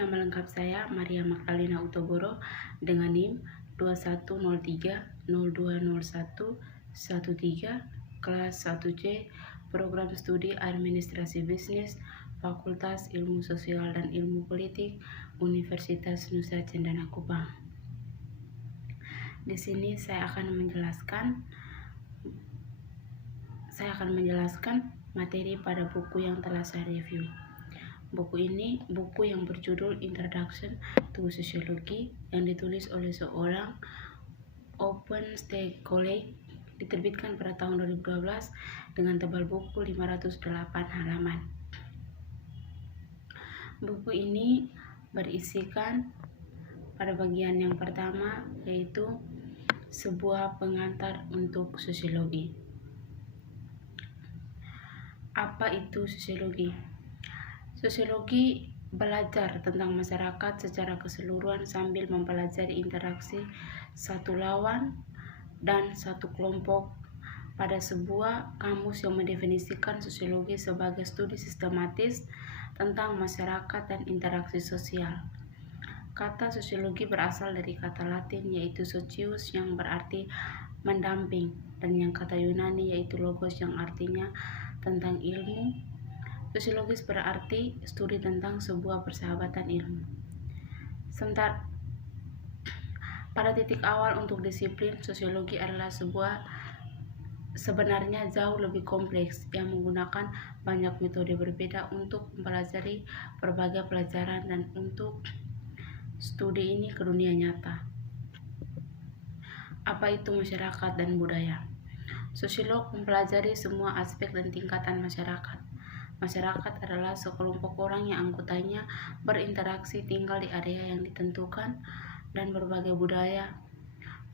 nama lengkap saya Maria Magdalena Utoboro dengan NIM 2103020113, kelas 1C, Program Studi Administrasi Bisnis, Fakultas Ilmu Sosial dan Ilmu Politik, Universitas Nusa Cendana Kupang. Di sini saya akan menjelaskan materi pada buku yang telah saya review. Buku ini buku yang berjudul Introduction to Sociology yang ditulis oleh seorang Open State College, diterbitkan pada tahun 2012 dengan tebal buku 508 halaman. Buku ini berisikan pada bagian yang pertama, yaitu sebuah pengantar untuk sosiologi. Apa itu sosiologi? Sosiologi belajar tentang masyarakat secara keseluruhan sambil mempelajari interaksi satu lawan dan satu kelompok. Pada sebuah kamus yang mendefinisikan sosiologi sebagai studi sistematis tentang masyarakat dan interaksi sosial. Kata sosiologi berasal dari kata Latin yaitu socius yang berarti mendamping, dan yang kata Yunani yaitu logos yang artinya tentang ilmu. Sosiologis berarti studi tentang sebuah persahabatan ilmu. Sebentar, pada titik awal untuk disiplin sosiologi adalah sebenarnya jauh lebih kompleks yang menggunakan banyak metode berbeda untuk mempelajari berbagai pelajaran dan untuk studi ini ke dunia nyata. Apa itu masyarakat dan budaya? Sosiolog mempelajari semua aspek dan tingkatan masyarakat. Masyarakat adalah sekelompok orang yang anggotanya berinteraksi, tinggal di area yang ditentukan, dan berbagai budaya.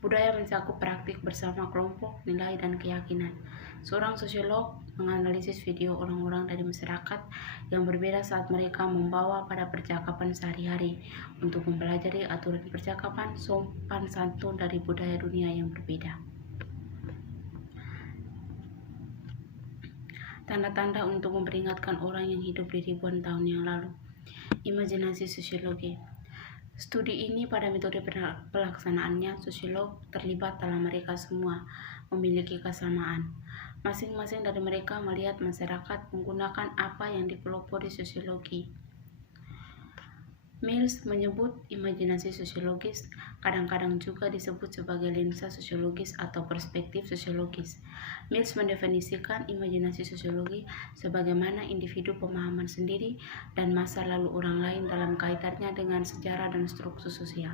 Budaya mencakup praktik bersama kelompok, nilai, dan keyakinan. Seorang sosiolog menganalisis video orang-orang dari masyarakat yang berbeda saat mereka membawa pada percakapan sehari-hari untuk mempelajari aturan percakapan sopan santun dari budaya dunia yang berbeda. Tanda-tanda untuk memperingatkan orang yang hidup di ribuan tahun yang lalu. Imajinasi sosiologi. Studi ini pada metode pelaksanaannya, sosiolog terlibat dalam mereka semua memiliki kesamaan. Masing-masing dari mereka melihat masyarakat menggunakan apa yang dipelopori sosiologi. Mills menyebut imajinasi sosiologis, kadang-kadang juga disebut sebagai lensa sosiologis atau perspektif sosiologis. Mills mendefinisikan imajinasi sosiologi sebagaimana individu pemahaman sendiri dan masa lalu orang lain dalam kaitannya dengan sejarah dan struktur sosial.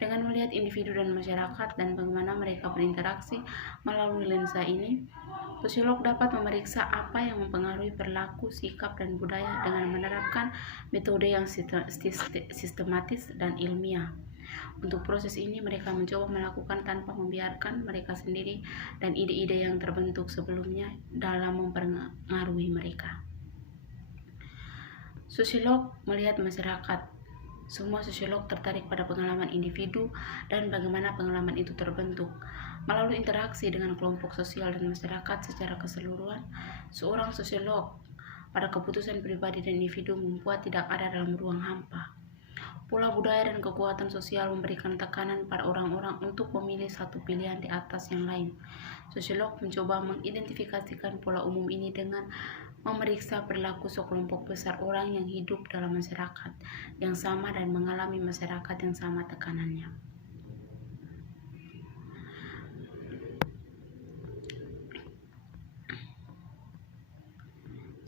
Dengan melihat individu dan masyarakat dan bagaimana mereka berinteraksi melalui lensa ini, sosiolog dapat memeriksa apa yang mempengaruhi perilaku, sikap, dan budaya dengan menerapkan metode yang sistematis dan ilmiah. Untuk proses ini, mereka mencoba melakukan tanpa membiarkan mereka sendiri dan ide-ide yang terbentuk sebelumnya dalam mempengaruhi mereka. Sosiolog melihat masyarakat. Semua sosiolog tertarik pada pengalaman individu dan bagaimana pengalaman itu terbentuk. Melalui interaksi dengan kelompok sosial dan masyarakat secara keseluruhan, seorang sosiolog pada keputusan pribadi dan individu membuat tidak ada dalam ruang hampa. Pola budaya dan kekuatan sosial memberikan tekanan pada orang-orang untuk memilih satu pilihan di atas yang lain. Sosiolog mencoba mengidentifikasikan pola umum ini dengan memeriksa perilaku sekelompok besar orang yang hidup dalam masyarakat yang sama dan mengalami masyarakat yang sama tekanannya.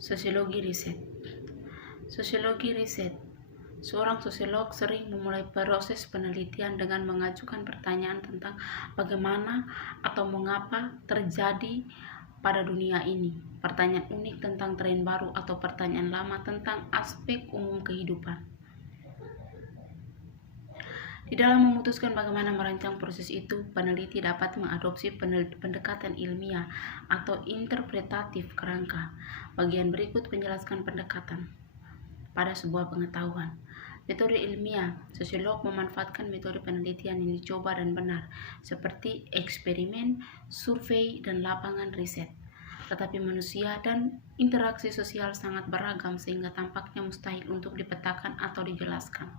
Sosiologi riset. Sosiologi riset. Seorang sosiolog sering memulai proses penelitian dengan mengajukan pertanyaan tentang bagaimana atau mengapa terjadi pada dunia ini, pertanyaan unik tentang tren baru atau pertanyaan lama tentang aspek umum kehidupan. Di dalam memutuskan bagaimana merancang proses itu, peneliti dapat mengadopsi pendekatan ilmiah atau interpretatif kerangka. Bagian berikut penjelasan pendekatan pada sebuah pengetahuan. Metode ilmiah. Sosiolog memanfaatkan metode penelitian yang dicoba dan benar, seperti eksperimen, survei, dan lapangan riset. tetapi manusia dan interaksi sosial sangat beragam sehingga tampaknya mustahil untuk dipetakan atau dijelaskan.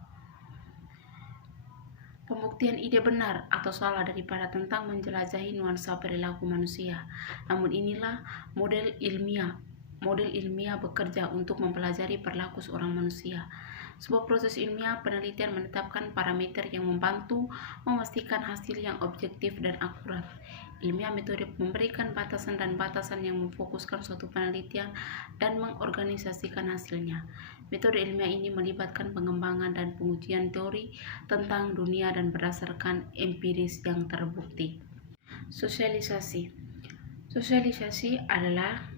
Pembuktian ide benar atau salah daripada tentang menjelajahi nuansa perilaku manusia. Namun inilah model ilmiah bekerja untuk mempelajari perilaku seorang manusia. Sebuah proses ilmiah penelitian menetapkan parameter yang membantu memastikan hasil yang objektif dan akurat. Ilmiah metode memberikan batasan dan batasan yang memfokuskan suatu penelitian dan mengorganisasikan hasilnya. Metode ilmiah ini melibatkan pengembangan dan pengujian teori tentang dunia dan berdasarkan empiris yang terbukti. Sosialisasi. Sosialisasi adalah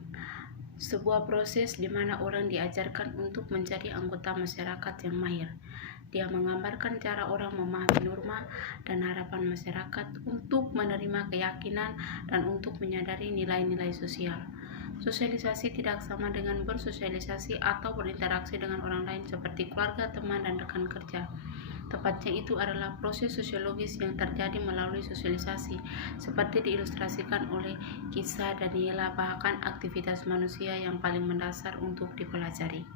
sebuah proses di mana orang diajarkan untuk menjadi anggota masyarakat yang mahir. Dia menggambarkan cara orang memahami norma dan harapan masyarakat untuk menerima keyakinan dan untuk menyadari nilai-nilai sosial. Sosialisasi tidak sama dengan bersosialisasi atau berinteraksi dengan orang lain seperti keluarga, teman, dan rekan kerja. Tepatnya itu adalah proses sosiologis yang terjadi melalui sosialisasi, seperti diilustrasikan oleh kisah Daniela, bahkan aktivitas manusia yang paling mendasar untuk dipelajari.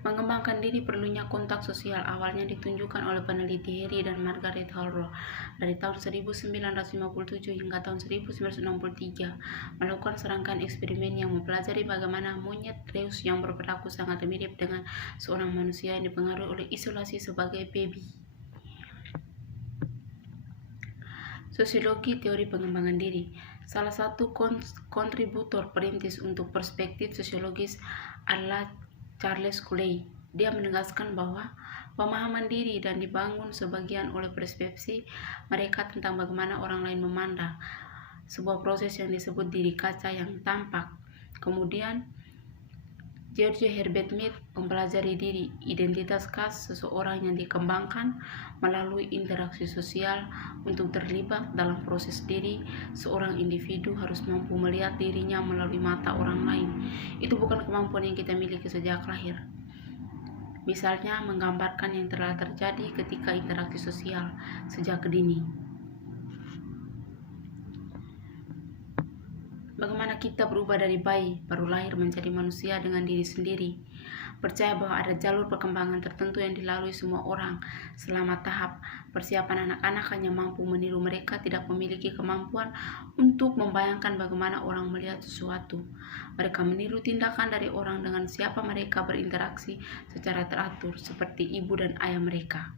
Mengembangkan diri perlunya kontak sosial awalnya ditunjukkan oleh peneliti Harry dan Margaret Holroyd dari tahun 1957 hingga tahun 1963 melakukan serangkaian eksperimen yang mempelajari bagaimana monyet Reus yang berperilaku sangat mirip dengan seorang manusia yang dipengaruhi oleh isolasi sebagai baby. Sosiologi teori pengembangan diri. Salah satu kontributor perintis untuk perspektif sosiologis adalah Charles Cooley. Dia menegaskan bahwa pemahaman diri dan dibangun sebagian oleh persepsi mereka tentang bagaimana orang lain memandang, sebuah proses yang disebut diri kaca yang tampak. Kemudian George Herbert Mead mempelajari diri, identitas khas seseorang yang dikembangkan melalui interaksi sosial. Untuk terlibat dalam proses diri, seorang individu harus mampu melihat dirinya melalui mata orang lain. Itu bukan kemampuan yang kita miliki sejak lahir. Misalnya, menggambarkan yang telah terjadi ketika interaksi sosial sejak dini. Bagaimana kita berubah dari bayi baru lahir menjadi manusia dengan diri sendiri. Percaya bahwa ada jalur perkembangan tertentu yang dilalui semua orang. Selama tahap persiapan anak-anak hanya mampu meniru, mereka tidak memiliki kemampuan untuk membayangkan bagaimana orang melihat sesuatu. Mereka meniru tindakan dari orang dengan siapa mereka berinteraksi secara teratur, seperti ibu dan ayah mereka.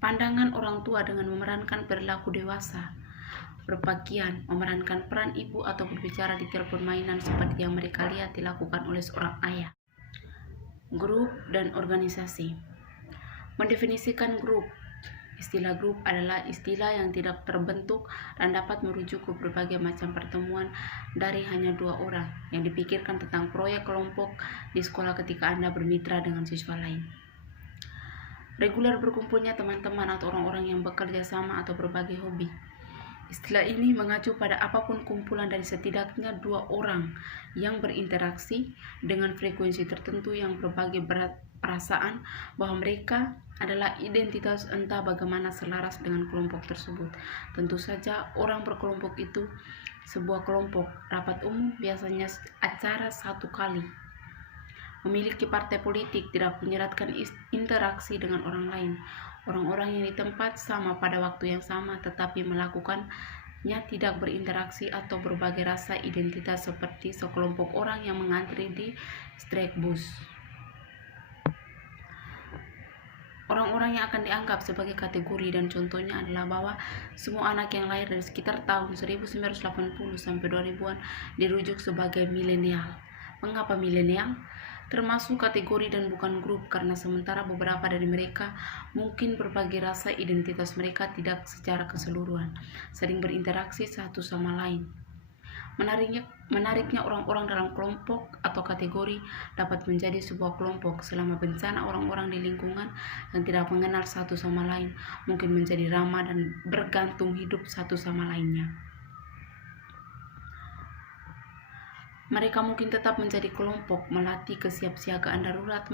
Pandangan orang tua dengan memerankan perilaku dewasa. Berpakaian, memerankan peran ibu atau berbicara di telepon mainan seperti yang mereka lihat dilakukan oleh seorang ayah. Grup dan organisasi. Mendefinisikan grup. Istilah grup adalah istilah yang tidak terbentuk dan dapat merujuk ke berbagai macam pertemuan dari hanya 2 orang yang dipikirkan tentang proyek kelompok di sekolah ketika Anda bermitra dengan siswa lain. Reguler berkumpulnya teman-teman atau orang-orang yang bekerja sama atau berbagai hobi. Istilah ini mengacu pada apapun kumpulan dari setidaknya 2 orang yang berinteraksi dengan frekuensi tertentu yang berbagi perasaan bahwa mereka adalah identitas, entah bagaimana selaras dengan kelompok tersebut. Tentu saja orang berkelompok itu sebuah kelompok. Rapat umum biasanya acara 1 kali. Memiliki partai politik tidak menyeratkan interaksi dengan orang lain. Orang-orang yang di tempat sama pada waktu yang sama tetapi melakukannya tidak berinteraksi atau berbagai rasa identitas seperti sekelompok orang yang mengantri di strike bus. Orang-orang yang akan dianggap sebagai kategori dan contohnya adalah bahwa semua anak yang lahir dari sekitar tahun 1980 sampai 2000-an dirujuk sebagai milenial. Mengapa milenial? Termasuk kategori dan bukan grup, karena sementara beberapa dari mereka mungkin berbagi rasa identitas mereka tidak secara keseluruhan, sering berinteraksi satu sama lain. Menariknya orang-orang dalam kelompok atau kategori dapat menjadi sebuah kelompok selama bencana. Orang-orang di lingkungan yang tidak mengenal satu sama lain mungkin menjadi ramah dan bergantung hidup satu sama lainnya. Mereka mungkin tetap menjadi kelompok, melatih kesiapsiagaan darurat,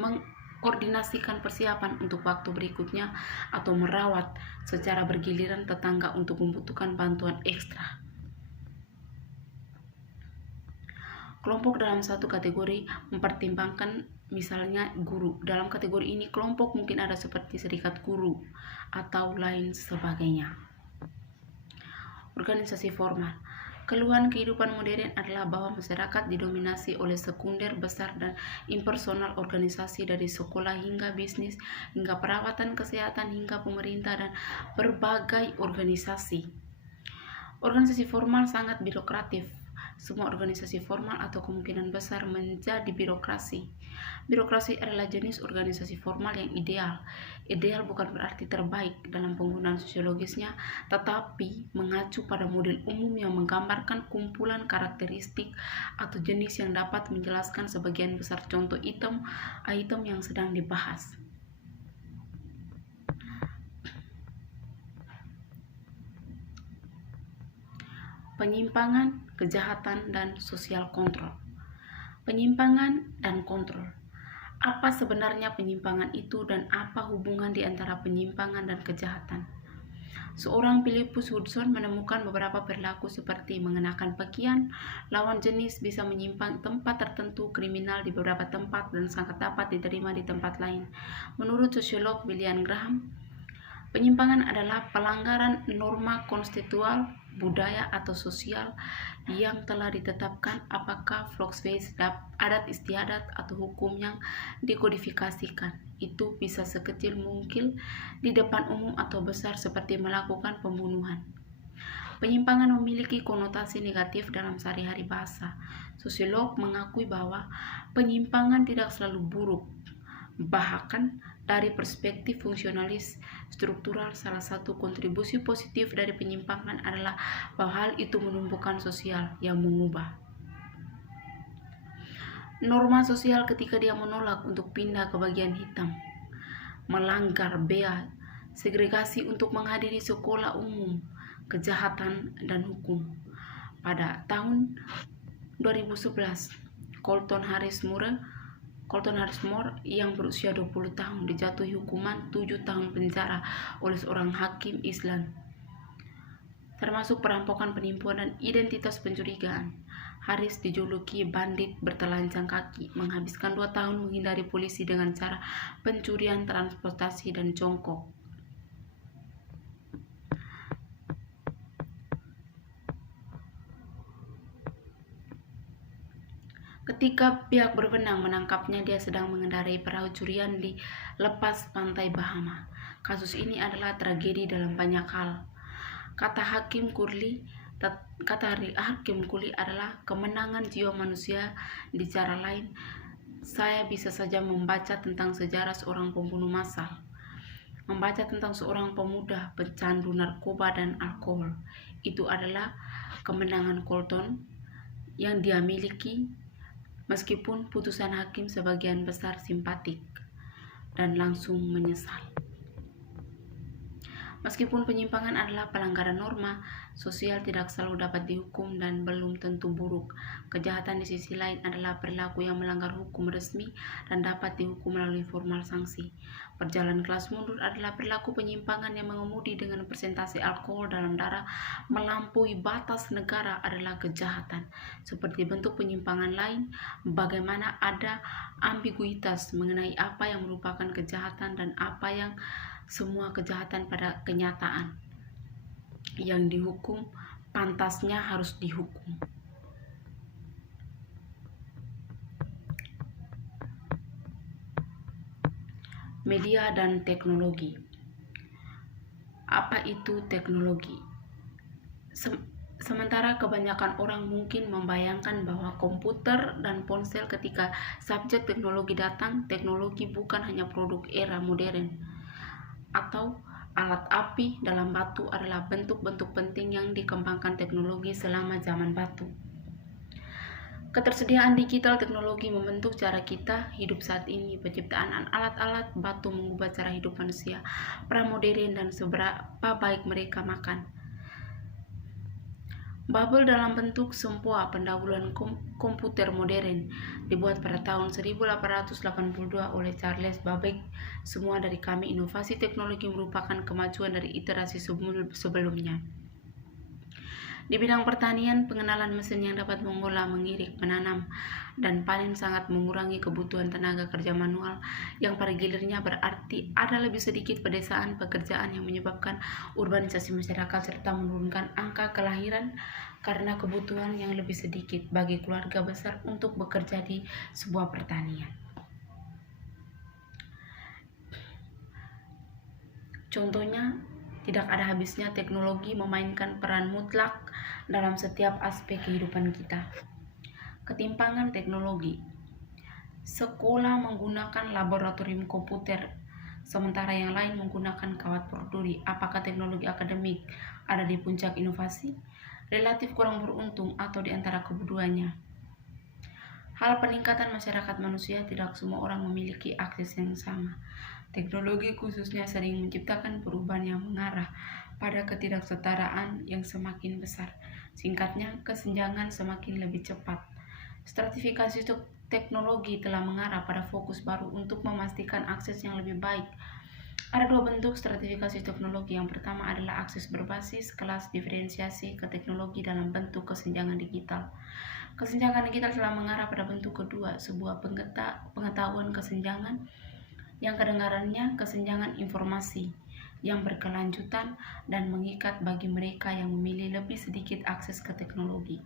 koordinasikan persiapan untuk waktu berikutnya, atau merawat secara bergiliran tetangga untuk membutuhkan bantuan ekstra. Kelompok dalam satu kategori mempertimbangkan misalnya guru. Dalam kategori ini kelompok mungkin ada seperti serikat guru atau lain sebagainya. Organisasi formal. Keluhan kehidupan modern adalah bahwa masyarakat didominasi oleh sekunder besar dan impersonal organisasi dari sekolah hingga bisnis, hingga perawatan kesehatan, hingga pemerintah dan berbagai organisasi. Organisasi formal sangat birokratif. Semua organisasi formal atau kemungkinan besar menjadi birokrasi. Birokrasi adalah jenis organisasi formal yang ideal. Ideal bukan berarti terbaik dalam penggunaan sosiologisnya, tetapi mengacu pada model umum yang menggambarkan kumpulan karakteristik atau jenis yang dapat menjelaskan sebagian besar contoh item yang sedang dibahas. Penyimpangan, kejahatan, dan sosial kontrol. Penyimpangan dan kontrol. Apa sebenarnya penyimpangan itu dan apa hubungan di antara penyimpangan dan kejahatan? Seorang Philippus Hudson menemukan beberapa perilaku seperti mengenakan pakaian lawan jenis bisa menyimpang tempat tertentu kriminal di beberapa tempat dan sangat dapat diterima di tempat lain. Menurut sosiolog William Graham, penyimpangan adalah pelanggaran norma konstitusional, budaya atau sosial yang telah ditetapkan, apakah Volkswagen, adat istiadat atau hukum yang dikodifikasikan. Itu bisa sekecil mungkin di depan umum atau besar seperti melakukan pembunuhan. Penyimpangan memiliki konotasi negatif dalam sehari-hari bahasa. Sosiolog mengakui bahwa penyimpangan tidak selalu buruk. Bahkan dari perspektif fungsionalis struktural, salah satu kontribusi positif dari penyimpangan adalah bahwa hal itu menumbuhkan sosial yang mengubah norma sosial ketika dia menolak untuk pindah ke bagian hitam, melanggar bea, segregasi untuk menghadiri sekolah umum, kejahatan dan hukum. Pada tahun 2011, Colton Harris Moore yang berusia 20 tahun dijatuhi hukuman 7 tahun penjara oleh seorang hakim Islam, termasuk perampokan, penipuan, dan identitas pencurigaan. Harris dijuluki bandit bertelanjang kaki, menghabiskan 2 tahun menghindari polisi dengan cara pencurian transportasi dan jongkok. Ketika pihak berwenang menangkapnya, dia sedang mengendarai perahu curian di lepas pantai Bahama. Kasus ini adalah tragedi dalam banyak hal. Kata Hakim Curley adalah kemenangan jiwa manusia. Di cara lain, saya bisa saja membaca tentang sejarah seorang pembunuh massal, membaca tentang seorang pemuda pecandu narkoba dan alkohol. Itu adalah kemenangan Colton yang dia miliki, meskipun putusan hakim sebagian besar simpatik dan langsung menyesal. Meskipun penyimpangan adalah pelanggaran norma, sosial tidak selalu dapat dihukum dan belum tentu buruk. Kejahatan di sisi lain adalah perilaku yang melanggar hukum resmi dan dapat dihukum melalui formal sanksi. Perjalanan kelas mundur adalah perilaku penyimpangan yang mengemudi dengan presentasi alkohol dalam darah melampaui batas negara adalah kejahatan. Seperti bentuk penyimpangan lain, bagaimana ada ambiguitas mengenai apa yang merupakan kejahatan dan apa yang semua kejahatan pada kenyataan yang dihukum pantasnya harus dihukum. Media dan teknologi. Apa itu teknologi? Sementara kebanyakan orang mungkin membayangkan bahwa komputer dan ponsel ketika subjek teknologi datang, teknologi bukan hanya produk era modern, atau alat api dalam batu adalah bentuk-bentuk penting yang dikembangkan teknologi selama zaman batu. Ketersediaan digital teknologi membentuk cara kita hidup saat ini. Penciptaan alat-alat batu mengubah cara hidup manusia pramodern dan seberapa baik mereka makan. Babel dalam bentuk sebuah pendahuluan komputer modern dibuat pada tahun 1882 oleh Charles Babbage. Semua dari kami inovasi teknologi merupakan kemajuan dari iterasi sebelumnya. Di bidang pertanian, pengenalan mesin yang dapat mengolah, mengirik, menanam, dan panen sangat mengurangi kebutuhan tenaga kerja manual yang pada gilirnya berarti ada lebih sedikit pedesaan pekerjaan yang menyebabkan urbanisasi masyarakat serta menurunkan angka kelahiran karena kebutuhan yang lebih sedikit bagi keluarga besar untuk bekerja di sebuah pertanian. Contohnya, tidak ada habisnya teknologi memainkan peran mutlak dalam setiap aspek kehidupan kita. Ketimpangan teknologi. Sekolah menggunakan laboratorium komputer, sementara yang lain menggunakan kawat berduri. Apakah teknologi akademik ada di puncak inovasi, relatif kurang beruntung, atau di antara keduanya? Hal peningkatan masyarakat manusia, tidak semua orang memiliki akses yang sama. Teknologi khususnya sering menciptakan perubahan yang mengarah pada ketidaksetaraan yang semakin besar. Singkatnya, kesenjangan semakin lebih cepat. Stratifikasi teknologi telah mengarah pada fokus baru untuk memastikan akses yang lebih baik. Ada dua bentuk stratifikasi teknologi. Yang pertama adalah akses berbasis kelas diferensiasi ke teknologi dalam bentuk kesenjangan digital. Kesenjangan digital telah mengarah pada bentuk kedua, sebuah pengetahuan kesenjangan yang kedengarannya kesenjangan informasi yang berkelanjutan dan mengikat bagi mereka yang memilih lebih sedikit akses ke teknologi.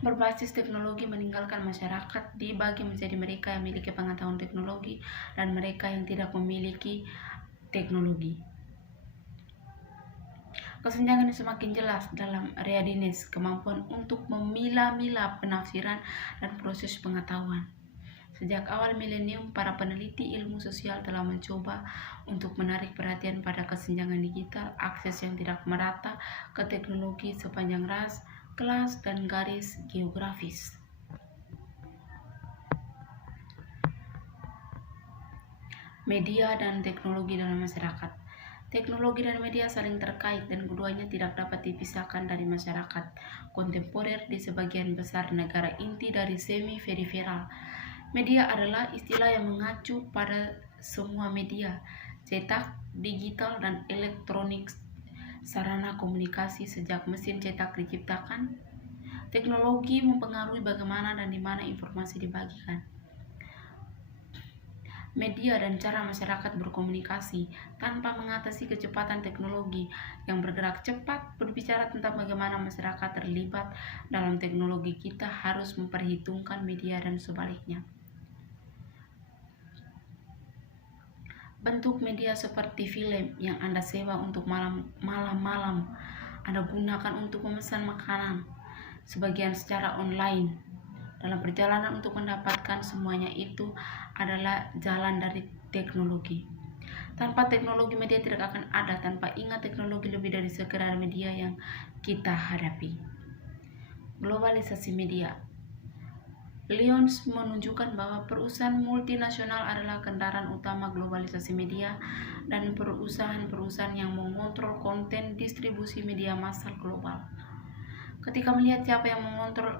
Berbasis teknologi meninggalkan masyarakat dibagi menjadi mereka yang memiliki pengetahuan teknologi dan mereka yang tidak memiliki teknologi. Kesenjangan semakin jelas dalam readiness, kemampuan untuk memilah-milah penafsiran dan proses pengetahuan. Sejak awal milenium, para peneliti ilmu sosial telah mencoba untuk menarik perhatian pada kesenjangan digital, akses yang tidak merata ke teknologi sepanjang ras, kelas, dan garis geografis. Media dan teknologi dalam masyarakat. Teknologi dan media saling terkait dan keduanya tidak dapat dipisahkan dari masyarakat kontemporer di sebagian besar negara inti dari semi-periferal. Media adalah istilah yang mengacu pada semua media, cetak, digital, dan elektronik, sarana komunikasi sejak mesin cetak diciptakan. Teknologi mempengaruhi bagaimana dan di mana informasi dibagikan. Media dan cara masyarakat berkomunikasi tanpa mengatasi kecepatan teknologi yang bergerak cepat. Berbicara tentang bagaimana masyarakat terlibat dalam teknologi, kita harus memperhitungkan media dan sebaliknya. Bentuk media seperti film yang Anda sewa untuk malam-malam Anda gunakan untuk memesan makanan, sebagian secara online. Dalam perjalanan untuk mendapatkan semuanya itu adalah jalan dari teknologi. Tanpa teknologi, media tidak akan ada. Tanpa ingat, teknologi lebih dari sekedar media yang kita hadapi. Globalisasi media. Lyons menunjukkan bahwa perusahaan multinasional adalah kendaraan utama globalisasi media dan perusahaan-perusahaan yang mengontrol konten distribusi media massal global. Ketika melihat siapa yang mengontrol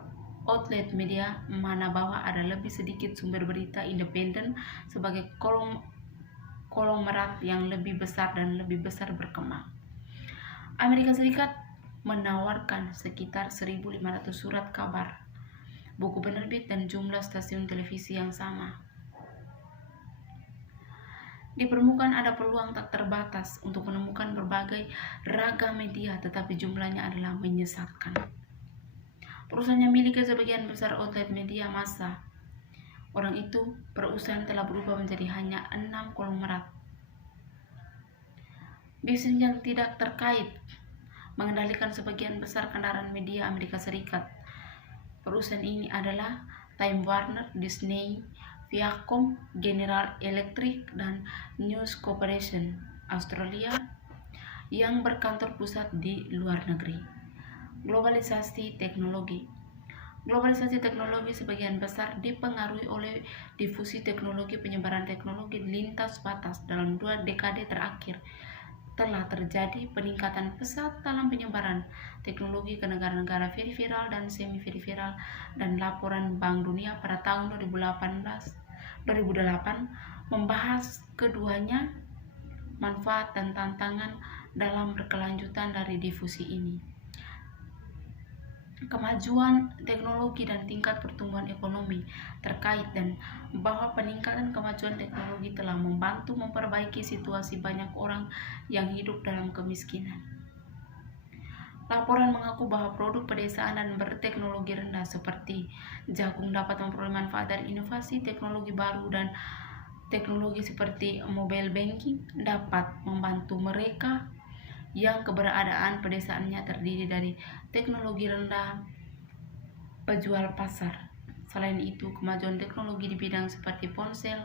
outlet media mana bahwa ada lebih sedikit sumber berita independen sebagai konglomerat yang lebih besar dan lebih besar berkembang. Amerika Serikat menawarkan sekitar 1.500 surat kabar, buku penerbit, dan jumlah stasiun televisi yang sama. Di permukaan ada peluang tak terbatas untuk menemukan berbagai ragam media, tetapi jumlahnya adalah menyesatkan. Perusahaan yang memiliki sebagian besar outlet media massa, orang itu perusahaan telah berubah menjadi hanya 6 konglomerat. Bisnis yang tidak terkait mengendalikan sebagian besar kendaraan media Amerika Serikat. Perusahaan ini adalah Time Warner, Disney, Viacom, General Electric, dan News Corporation Australia yang berkantor pusat di luar negeri. Globalisasi teknologi. Globalisasi teknologi sebagian besar dipengaruhi oleh difusi teknologi. Penyebaran teknologi lintas batas dalam 2 dekade terakhir telah terjadi peningkatan pesat dalam penyebaran teknologi ke negara-negara periferial dan semi-periferial, dan laporan Bank Dunia pada tahun 2008 membahas keduanya, manfaat dan tantangan dalam berkelanjutan dari difusi ini. Kemajuan teknologi dan tingkat pertumbuhan ekonomi terkait, dan bahwa peningkatan kemajuan teknologi telah membantu memperbaiki situasi banyak orang yang hidup dalam kemiskinan. Laporan mengaku bahwa produk pedesaan dan berteknologi rendah seperti jagung dapat memperoleh manfaat dari inovasi teknologi baru, dan teknologi seperti mobile banking dapat membantu mereka yang keberadaan pedesaannya terdiri dari teknologi rendah penjual pasar. Selain itu, kemajuan teknologi di bidang seperti ponsel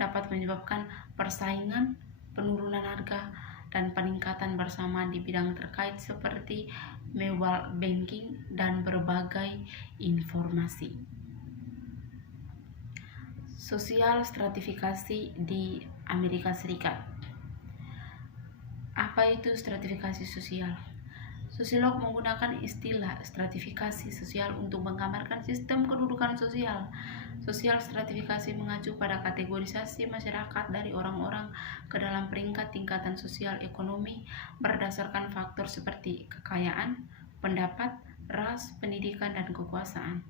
dapat menyebabkan persaingan, penurunan harga, dan peningkatan bersama di bidang terkait seperti mobile banking dan berbagai informasi. Sosial stratifikasi di Amerika Serikat. Apa itu stratifikasi sosial? Sosiolog menggunakan istilah stratifikasi sosial untuk menggambarkan sistem kedudukan sosial. Sosial stratifikasi mengacu pada kategorisasi masyarakat dari orang-orang ke dalam peringkat tingkatan sosial ekonomi berdasarkan faktor seperti kekayaan, pendapat, ras, pendidikan, dan kekuasaan.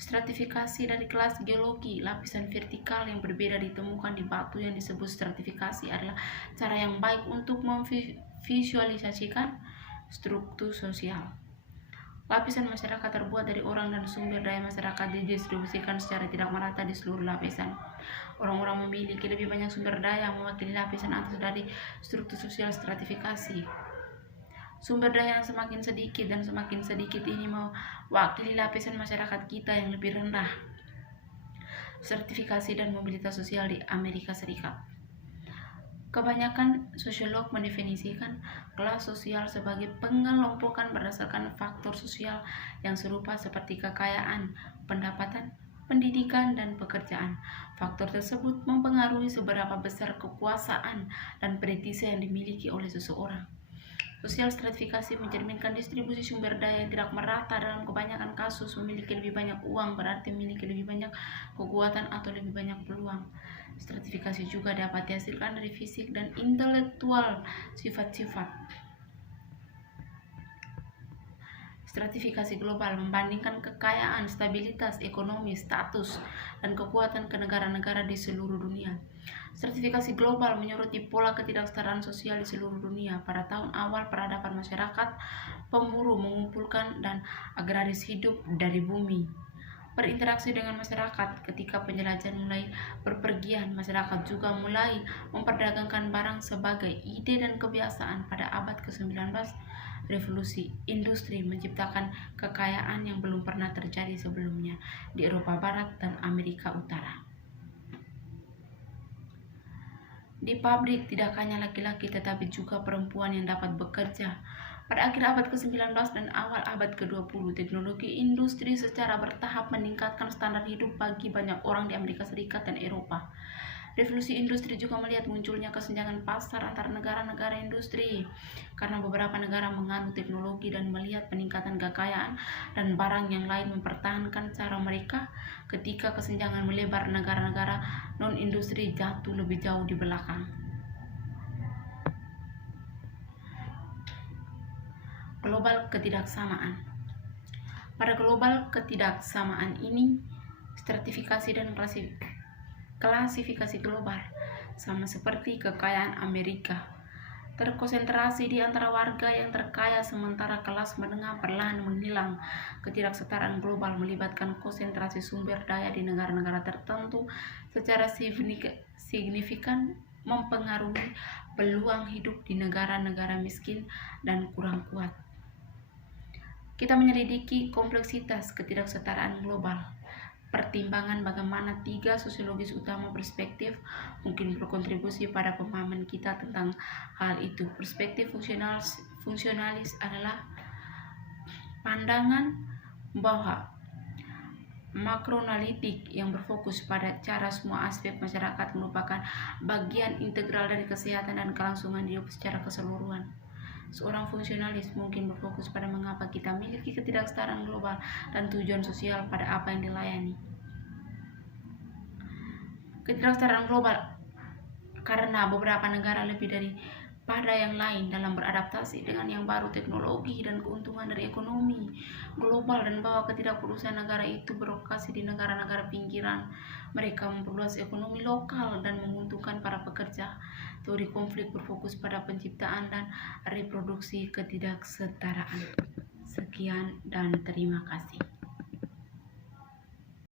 Stratifikasi dari kelas geologi, lapisan vertikal yang berbeda ditemukan di batu yang disebut stratifikasi adalah cara yang baik untuk memvisualisasikan struktur sosial. Lapisan masyarakat terbuat dari orang dan sumber daya masyarakat didistribusikan secara tidak merata di seluruh lapisan. Orang-orang memiliki lebih banyak sumber daya yang mewakili lapisan atas dari struktur sosial stratifikasi. Sumber daya yang semakin sedikit dan semakin sedikit ini mewakili lapisan masyarakat kita yang lebih rendah. Stratifikasi dan mobilitas sosial di Amerika Serikat. Kebanyakan sosiolog mendefinisikan kelas sosial sebagai pengelompokan berdasarkan faktor sosial yang serupa seperti kekayaan, pendapatan, pendidikan, dan pekerjaan. Faktor tersebut mempengaruhi seberapa besar kekuasaan dan prestis yang dimiliki oleh seseorang. Sosial stratifikasi mencerminkan distribusi sumber daya yang tidak merata. Dalam kebanyakan kasus, memiliki lebih banyak uang berarti memiliki lebih banyak kekuatan atau lebih banyak peluang. Stratifikasi juga dapat dihasilkan dari fisik dan intelektual sifat-sifat. Stratifikasi global membandingkan kekayaan, stabilitas ekonomi, status, dan kekuatan ke negara-negara di seluruh dunia. Stratifikasi global menyoroti pola ketidaksetaraan sosial di seluruh dunia. Pada tahun awal peradaban masyarakat pemburu mengumpulkan dan agraris hidup dari bumi berinteraksi dengan masyarakat. Ketika penjelajahan mulai berpergian, masyarakat juga mulai memperdagangkan barang sebagai ide dan kebiasaan. Pada abad ke-19, revolusi industri menciptakan kekayaan yang belum pernah terjadi sebelumnya di Eropa Barat dan Amerika Utara. Di pabrik tidak hanya laki-laki tetapi juga perempuan yang dapat bekerja. Pada akhir abad ke-19 dan awal abad ke-20, teknologi industri secara bertahap meningkatkan standar hidup bagi banyak orang di Amerika Serikat dan Eropa. Revolusi industri juga melihat munculnya kesenjangan pasar antar negara-negara industri, karena beberapa negara menganut teknologi dan melihat peningkatan kekayaan dan barang yang lain mempertahankan cara mereka, ketika kesenjangan melebar negara-negara non-industri jatuh lebih jauh di belakang. Global ketidaksamaan. Pada global ketidaksamaan ini, stratifikasi dan klasifikasi global, sama seperti kekayaan Amerika, terkonsentrasi di antara warga yang terkaya sementara kelas menengah perlahan menghilang. Ketidaksetaraan global melibatkan konsentrasi sumber daya di negara-negara tertentu secara signifikan, mempengaruhi peluang hidup di negara-negara miskin dan kurang kuat. Kita menyelidiki kompleksitas ketidaksetaraan global. Pertimbangan bagaimana 3 sosiologis utama perspektif mungkin berkontribusi pada pemahaman kita tentang hal itu. Perspektif fungsionalis adalah pandangan bahwa makroanalitik yang berfokus pada cara semua aspek masyarakat merupakan bagian integral dari kesehatan dan kelangsungan hidup secara keseluruhan. Seorang fungsionalis mungkin berfokus pada mengapa kita memiliki ketidaksetaraan global dan tujuan sosial pada apa yang dilayani. Ketidaksetaraan global karena beberapa negara lebih daripada yang lain dalam beradaptasi dengan yang baru teknologi dan keuntungan dari ekonomi global, dan bahwa ketidakputusan negara itu berlokasi di negara-negara pinggiran. Mereka memperluas ekonomi lokal dan menguntungkan para pekerja. Teori konflik berfokus pada penciptaan dan reproduksi ketidaksetaraan. Sekian dan terima kasih.